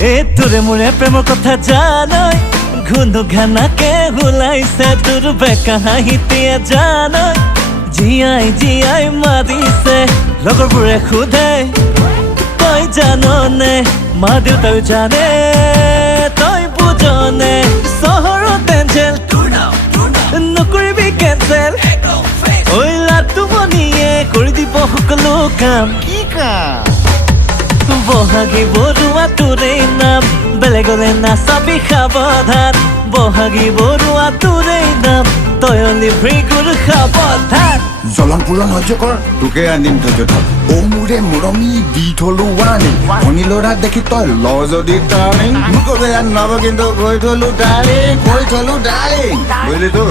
তোৰে মোৰে প্ৰেমৰ কথা জানই ঘুনু ঘানাকে হুলাইছে তোৰ বেকা হাঁহিতিয়া জানই জীয়াই জীয়াই মাৰিছে লগৰবোৰে সোধে তই জাননে মা দেউতাও জানে তই বুজনে চহৰতে জেল নকৰিবি কেঞ্চেল ঐ লাটুমণিয়ে কৰি দিব সকলো কাম কি কাম বহাগী বৰুৱা তোৰে নাম বেলেগলে নাচাবি সাৱধান বহাগী বৰুৱা তোৰে নাম তই অলি ভৃগুৰ সাৱধান জলন পূৰণ সহ্য কৰ তোকে আনিম ধৈৰ্য ধৰ অ মোৰে মৰমী দি থলো ৱাৰ্ণিং ধনী ল'ৰা দেখি তই ল যদি টাৰ্ণিং মোক বেয়া নহ'ব কিন্তু কৈ থলো ডাৰ্লিং বুজিলিতো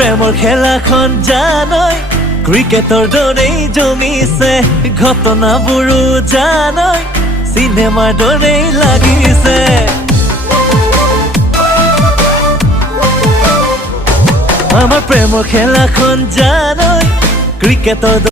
প্ৰেমৰ খেলাখন জানই ক্ৰিকেটৰ দৰেই জমিছে ঘটনাবোৰো জানই চিনেমাৰ দৰেই লাগিছে আমাৰ প্ৰেমৰ খেলাখন জানই ক্ৰিকেটৰ